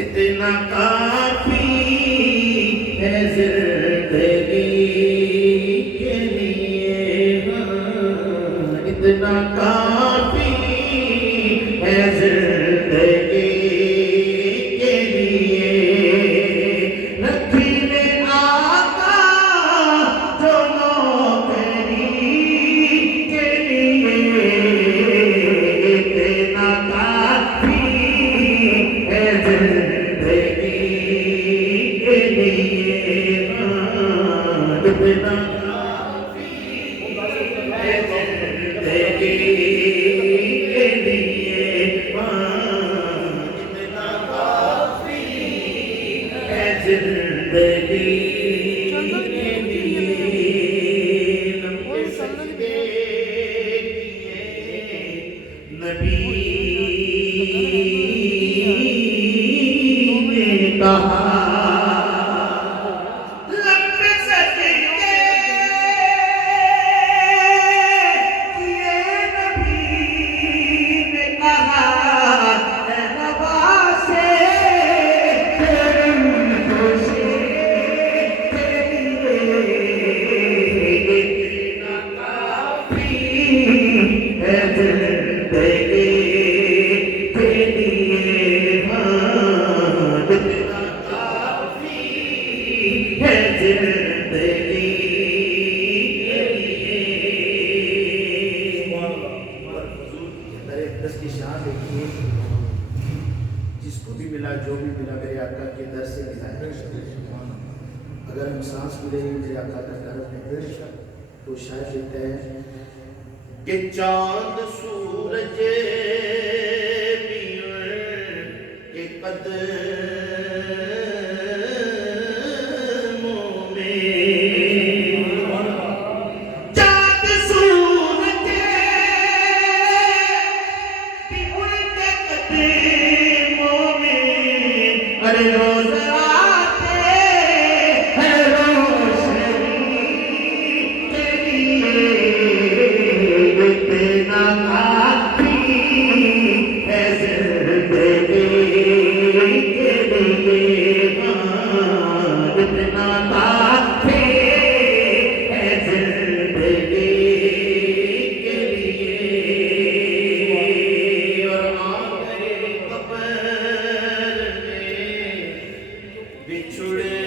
इतना काफी है जिंदगी के लिए, हाँ, इतना काफी है जिंदगी के लिए। रखीले आका जो नौकरी के लिए, इतना काफी है जिंदगी के लिए, हाँ, इतना काफी है जिंदगी के लिए, हाँ, इतना काफी है जिंदगी के लिए। लंबे सजदे किए नबी ने कहा, लंबे सजदे किए नबी ने कहा, ऐ नवासे तेरे खुशी के लिए, इतना काफी है जिंदगी के लिए, हाँ, इतना काफी है जिंदगी के लिए। दस की शान देखिए, जिसको भी मिला जो भी मिला मेरे आका के दर से मिला है। अगर हम सांस मिलेंगे मेरे आका का करम है, तो शायद कहते हैं कि चांद सूरज के कदमों में, चांद सूरज भी उनके कदमों में, अरे रोज आते हैं रोशनी के लिए, इतना काफी है जिंदगी के लिए, हाँ, इतना काफी है जिंदगी के लिए। और आखिरी कब्र में बिछुड़े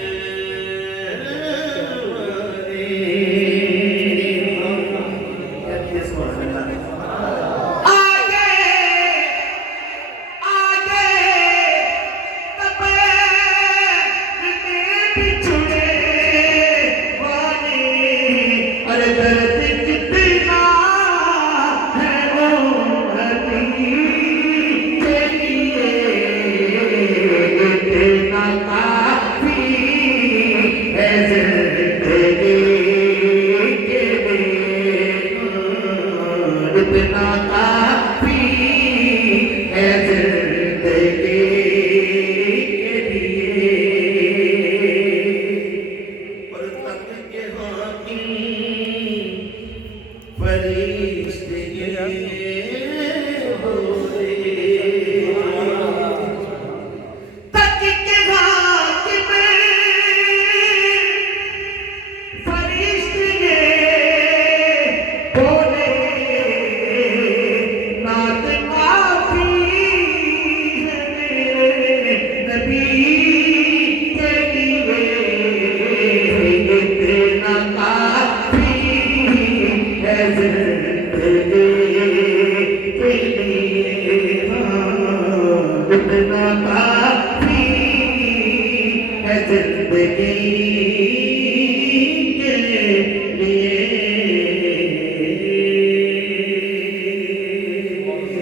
इतना काफी है जिंदगी के लिए। और तक के हाकिम फरिश्ते बोले, तक के हाकिम फरिश्ते बोले, नात काफी है मेरे नबी के लिए, इतना काफी है जिंदगी के लिए, हाँ, इतना काफी है जिंदगी के लिए।